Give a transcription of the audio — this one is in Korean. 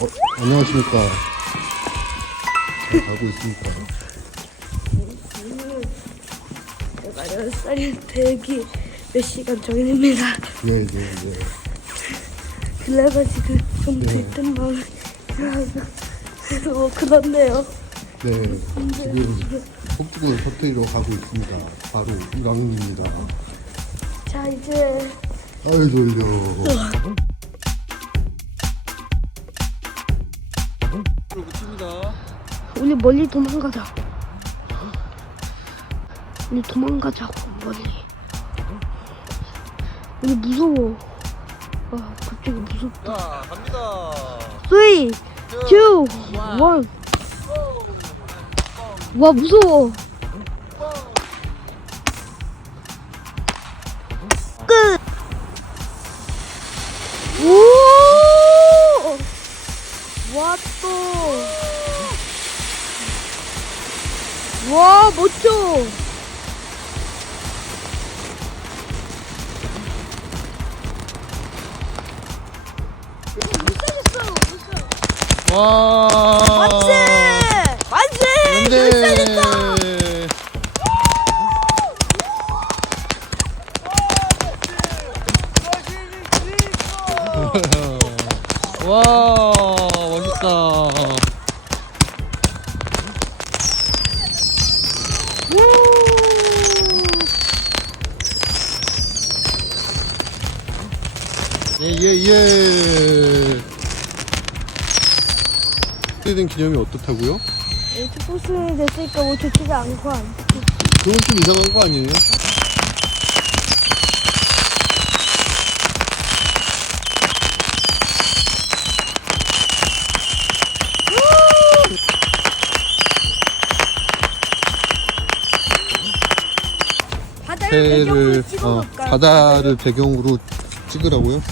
어, 안녕하십니까. 잘 가고 있습니까? 제가 10살이 되기 몇 시간 전입니다. 네, 네, 네. 그래가지고 좀 들뜬 마음이 어, 그런데요. 네, 지금 폭죽을 터뜨리러 가고 있습니다. 바로 이강민입니다. 자 이제 아유, 졸려. 우리 멀리 도망가자. 우리 도망가자 멀리. 우리 무서워. 아 갑자기 무섭다. 자, 갑니다. 3, 2, 1. 와 무서워. 끝. 오. 와 또. 와 멋져. 와. 만세! 만세! 네. 와, 멋있다. 예, 예, 예. 된 기념이 어떻다고요? 축구수이 됐으니까 뭐 좋지가 않고 안 그건 좀 이상한 거 아니에요? 바다를 배를 어, 찍어볼까? 바다를 배경으로 찍으라고요?